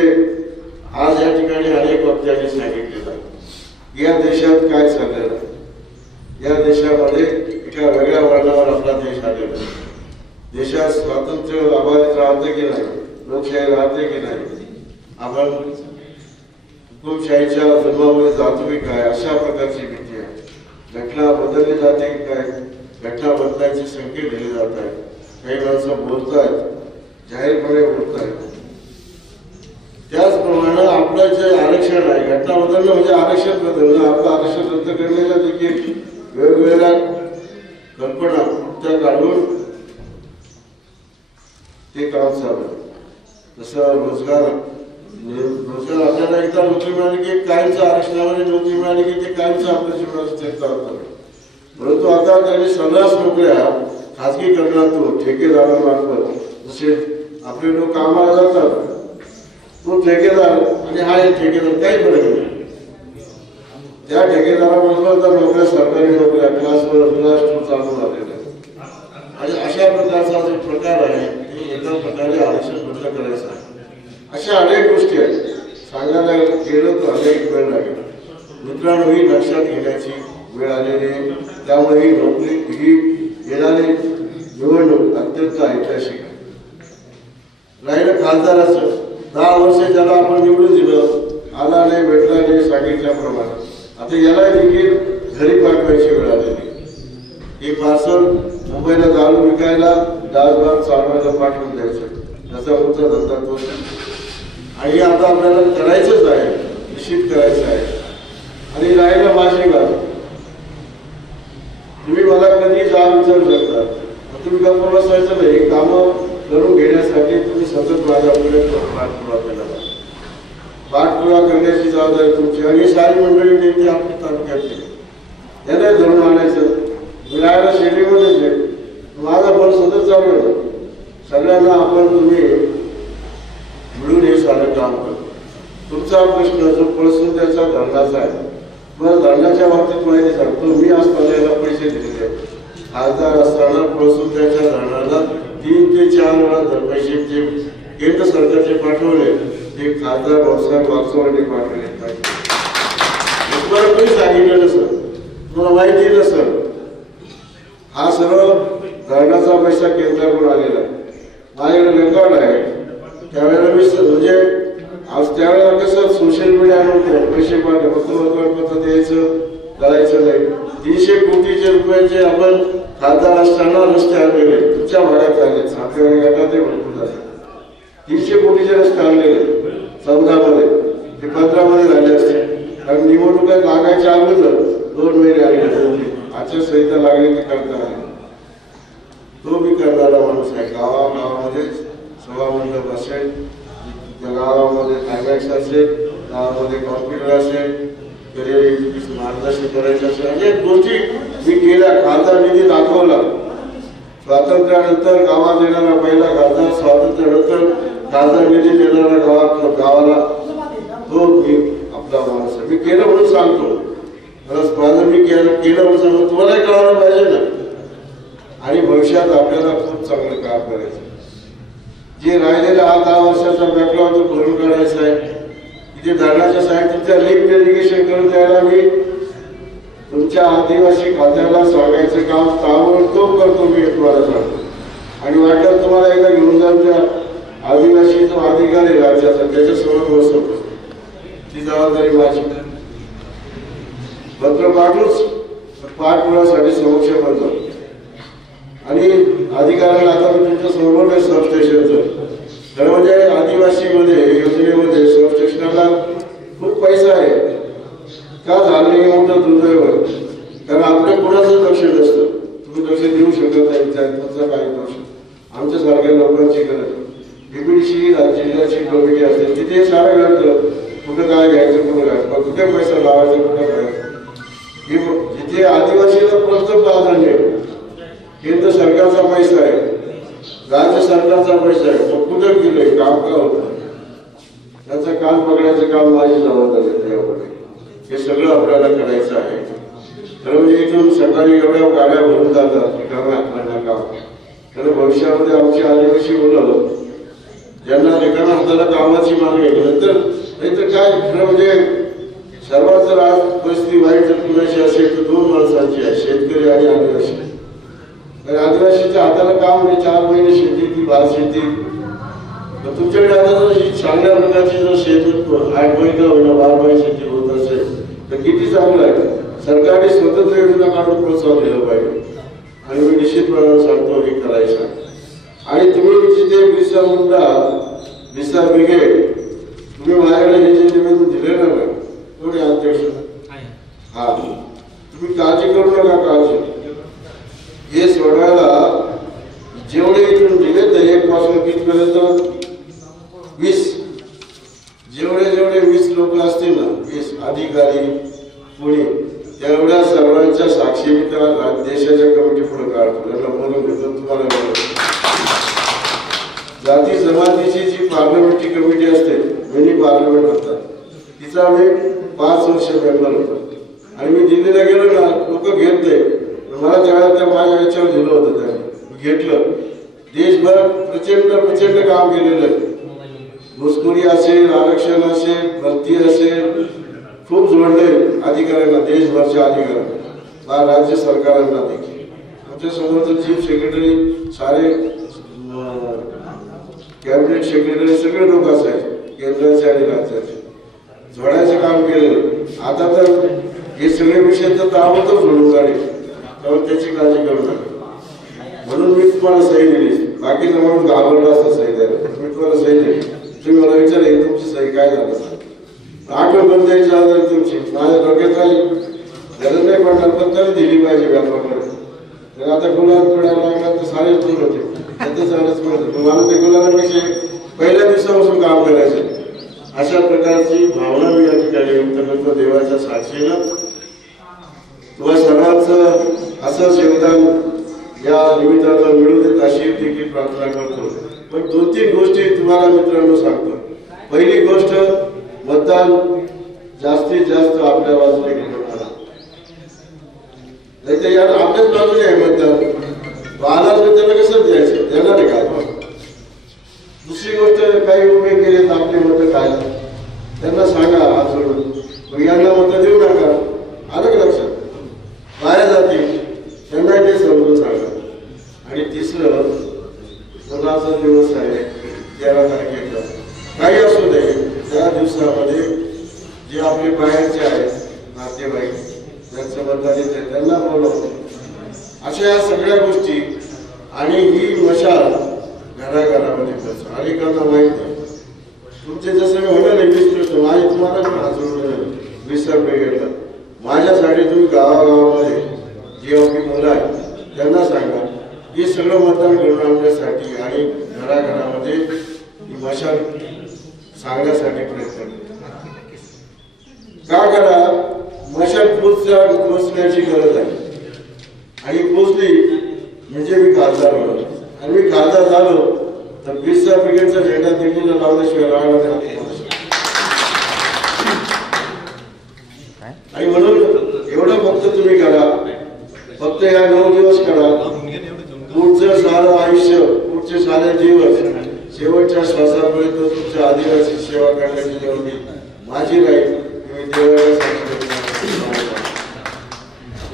आज या ठिकाणी अनेक वक्त्यांनी सांगितलेलं आहे या देशात काय चाललेलं आहे. या देशामध्ये एका वेगळ्या वळणावर आपला देश आलेला आहे. देशात स्वातंत्र्य अबाधित राहते की नाही, लोकशाही राहते की नाही, आपण हुकुमशाहीच्या जन्मामध्ये जातो की काय, अशा प्रकारची भीती आहे. घटना बदलली जाते की काय, घटना बदलायचे संकेत दिले जात आहेत. काही माणसं बोलतायत, जाहीरपणे बोलतायत. त्याचप्रमाणे आपलं जे आरक्षण आहे, घटना बदलणं म्हणजे आरक्षण बदलणं. आपलं आरक्षण रद्द करण्याच्या देखील वेगवेगळ्या कल्पना त्या काढून ते काम चालू. तसं रोजगार आपल्याला एकदा नोकरी मिळाली की कायमचं आरक्षणामध्ये नोकरी मिळाली की ते कायमचं आपल्या जीवनाचं चरित्र होतं. परंतु आता त्यांनी सर्रास नोकऱ्या खाजगीकरणातून ठेकेदारामार्फत, जसे आपले लोक कामाला जातात, तो ठेकेदार आणि हा एक ठेकेदार काही फरक नाही. त्या ठेकेदारामार्फत नोकऱ्या, सरकारी नोकऱ्या क्लास 1 क्लास 2 चालू झालेल्या आहेत. आणि अशा प्रकारचा जो प्रकार आहे ते एका प्रकारे आरक्षण बंद करायचं आहे. अशा अनेक गोष्टी आहेत. सांगायला गेलं तर अनेक वेळ लागेल. मित्रांनो, ही लक्षात घेण्याची वेळ आलेली आहे. त्यामुळे ही नोकरी, ही येणारी निवडणूक अत्यंत ऐतिहासिक आहे. राहिलं खासदाराचं, 10 वर्ष ज्याला आपण निवडून दिलं, आला नाही, भेटला नाही सांगितल्याप्रमाणे, आता याला देखील घरी पाठवायची वेळ आलेली. हे पार्सल मुंबईला दारू विकायला, डासबाग चालवायला पाठवून द्यायचं, त्याचा मोठा धंदा तो. आणि आता आपल्याला करायचंच आहे, निश्चित करायचं आहे. आणि राहिलं माझी बाजू, तुम्ही मला कधी जा विचारू शकता, तुम्ही गप्प बसायचं नाही. कामं करून घेण्यासाठी तुम्ही सतत माझ्यापुढे पाठपुरावा केला. पाठपुरावा करण्याची जबाबदारी तुमची. आणि सारी मंडळी नेमकी आपली तालुक्यातली, याने धरून आणायचं. मी राहायला शेतीमध्येच आहे, माझा पण सतत चालू आहे. सगळ्यांना आपण तुम्ही मिळून हे सारं काम करतो. तुमचा प्रश्न जो पळसून त्याचा धरणाचा आहे, मला धरणाच्या बाबतीत माहिती सांगतो. मी असताना याला पैसे दिलेले, खासदार असताना पळसून त्याच्या धरणाला 3 ते 4 वेळा पैसे जे केंद्र सरकारचे पाठवले ते खासदार भाऊसाहेब वागचौरेंनी पाठवले. तुम्हाला कोणी सांगितलं नसतं, तुम्हाला माहिती नसतं. हा सर्व धरणाचा पैसा केंद्राकडून आलेला आहे. माझ्याकडे रेकॉर्ड आहे. त्यावेळेला मी म्हणजे आज त्यावेळेला कसं सोशल मीडिया नव्हतं, पैसे पत्र द्यायचं करायचं नाही. 300 कोटीचे रुपयाचे आपण खासदार असताना रस्ते आणलेले, तुमच्या भागात झाले, साखर गटात भरपूर झाले. 300 कोटीचे रस्ते आणलेले 14 मध्ये, ते 15 मध्ये झाले असते. कारण निवडणुका लागायच्या अगोदर 2 महिने आले, आचारसंहिता लागली ते करता आले. तो मी करणारा माणूस आहे. गावागावामध्ये सभामंडप असेल, त्या गावामध्ये आयमॅक्स असेल, गावामध्ये कॉम्प्युटर असेल, करिअर एज्युकेशन मार्गदर्शन करायचं असेल, अनेक गोष्टी मी केल्या. खासदार निधी दाखवला. स्वातंत्र्यानंतर गावात येणारा पहिला खासदार, स्वातंत्र्यानंतर खासदार निधी देणारा गावाला तो मी आपला माणूस आहे. मी केलं म्हणून सांगतो, माझं मी केलं म्हणून सांगतो. तुम्हालाही कळायला पाहिजे ना. आणि भविष्यात आपल्याला खूप चांगलं काम करायचं. जे राहिलेला हा 10 वर्षाचा बॅकलॉग तो भरून काढायचा आहे. इथे धरणाच्या साहित्याच्या लिफ्ट इरिगेशन करून द्यायला मी तुमच्या आदिवासी खात्याला सांगायचं काम ताबडतोब करतो. मी तुम्हाला सांगतो. आणि वाटलं तुम्हाला एकदा घेऊन जाऊन त्या आदिवासी जो अधिकारी राज्याचा त्याच्यासमोर बसवतो. ती जबाबदारी माझी. पत्र पाठवूच पाठपुरासाठी समक्ष बदल. आणि अधिकाऱ्याला आता मी तुमच्या समोर आहे सबस्टेशनचं. खरं म्हणजे आदिवासीमध्ये योजनेमध्ये सबस्टेशनला खूप पैसा आहे. का झालं नाही मोठं दुर्दैव आहे. कारण आपल्या कुणाचं लक्ष नसतं. तुम्ही लक्ष देऊ शकत नाही, त्याचा काही दोष. आमच्यासारख्या लोकांची गरज डीपीडीसी जिल्ह्याची कमिटी असते, तिथे सारं घडतं. कुठं काय घ्यायचं, कुठं घ्यायचं, कुठे पैसा लावायचा, कुठं घ्यायचं. जिथे आदिवासीला प्रथम प्राधान्य, केंद्र सरकारचा पैसा आहे, राज्य सरकारचा पैसा आहे, तो कुठं गेलंय, काम का होतं, त्याचं काम पकडायचं काम माझी जबाबदारी आहे. हे सगळं आपल्याला करायचं आहे. खरं म्हणजे इथून सकाळी एवढ्या गाड्या भरून जातात की काम आपल्याला काम. कारण भविष्यामध्ये आमची आदिवासी मुलं ज्यांना रिकाम्या हाताला कामाची मागणी नंतर नाहीतर काय खरं म्हणजे सर्वात जर आज परिस्थिती वाईट जर कुणाची असेल तर दोन माणसांची आहे, शेतकरी आणि आदिवासी. कारण आदिवासीच्या हाताला काम म्हणजे 4 महिने शेती ती भात शेती. तर तुमच्याकडे आता जर चांगल्या प्रकारची जर शेती 8 महिने होईना 12 महिने शेती होत असेल तर किती चांगलं आहे. सरकारने स्वतंत्र योजना काढून प्रोत्साहन दिलं पाहिजे आणि मी निश्चितपणे सांगतो हे करायचं. आणि तुम्ही जिथे बिरसा मुंडा बिरसा ब्रिगेड तुम्ही माझ्याकडे हे जे निवेदन दिले ना कोणी अध्यक्ष हा तुम्ही काळजी करू नका. काळजी हे सोडवायला जेवढे इथून दिले तर 1 पासून कितपर्यंत 20 जेवढे 20 लोक असतील ना 20 अधिकारी कोणी तेवढ्या सर्वांच्या साक्षी मी त्याला देशाच्या कमिटी पुढे काढतो. त्यांना बोलून घेतो. तुम्हाला जाती जमातीची जी पार्लमेंटरी कमिटी असते मिनी पार्लमेंट होतात तिचा मी 5 वर्ष मेंबर होतो आणि मी दिल्लीला गेलो ना लोक घेत नाही. मला त्यावेळेला त्या माझ्या याच्यावर दिलं होतं त्यांनी घेतलं. देशभर प्रचंड काम केलेलं आहे. घुसखोरी असेल आरक्षण असेल भरती असेल खूप जोडले अधिकाऱ्यांना देशभरच्या अधिकाऱ्यांना राज्य सरकारांना देखील. आमच्या समोरचं चीफ सेक्रेटरी सारे कॅबिनेट सेक्रेटरी सगळे लोक असायचे केंद्राचे आणि राज्याचे जोडायचं काम केलेलं. आता तर हे सगळे विषय तर ताबडतोब सोडून काढले त्यामुळे त्याची काळजी करू नका. म्हणून मी तुम्हाला सही दिली. बाकीचा म्हणून घाबरला असता सही द्यायला मी तुम्हाला सही दिली. तुम्ही मला विचारले तुमची सही काय झालं आठवण बंद द्यायची आधार तुमची माझ्या डोक्यात काही गरज नाही पडणार पण तरी दिली पाहिजे व्यापाराकडे. तर आता गुलाब पडायला लागला तर सारेच दूर होते त्याचं चालच मिळतं. मला ते गुलाबापेक्षा पहिल्या दिवसापासून काम करायचं अशा प्रकारची भावना मी या ठिकाणी व्यक्त करतो. देवाच्या साक्षीनं तुम्हा सर्वांचं असंच योगदान या निमित्तानं मिळू देत अशी देखील प्रार्थना करतो. पण 2-3 गोष्टी तुम्हाला मित्रांनो सांगतो. पहिली गोष्ट मतदान जास्तीत जास्त आपल्या बाजूने घेऊन नाही तर यार आपल्याच बाजूने आहे मतदान. आला तर त्याला कसं द्यायचं देणार आहे का. दुसरी गोष्ट काही उभे केले तर आपले मतं काय त्यांना सांगा हात सोडून यांना मतं देऊ नका. आलं का लक्षात. बाहेर जातील त्यांना ते समजून सांगा. आणि तिसरं कोणाचा दिवस आहे 13 तारखेचा काही असू दे त्या दिवसामध्ये जे आपले बाहेरचे आहेत नातेवाईक ज्यांचं मतदान येते त्यांना बोलवतो. अशा या सगळ्या गोष्टी आणि ही मशाल घराघरामध्ये करतो. अनेकांना माहीत नाही. तुमचे जसं मी म्हणाले 20 प्रश्न माझे तुम्हाला पण हाजर बिरसा ब्रिगेडला माझ्यासाठी तुम्ही गावागावामध्ये जी आपली मुलं आहेत त्यांना सांगा हे सगळं मतदान घडून आणण्यासाठी आणि घराघरामध्ये ही मशाल सांगण्यासाठी प्रयत्न का करा. मशाल पोचण्याची गरज आहे आणि पोचली म्हणजे मी खासदार होणार आणि मी खासदार झालो तर बिरसा ब्रिगेडचा झेंडा दिल्लीला लावल्याशिवाय राहणार नाही. आणि म्हणून एवढं फक्त तुम्ही करा. फक्त या 9 दिवस करा. पुढचं सारं आयुष्य पुढचे सारे दिवस शेवटच्या श्वासापर्यंत तुमच्या आदिवासी सेवा करण्याची निवडी माझी राहील. तुम्ही देवाला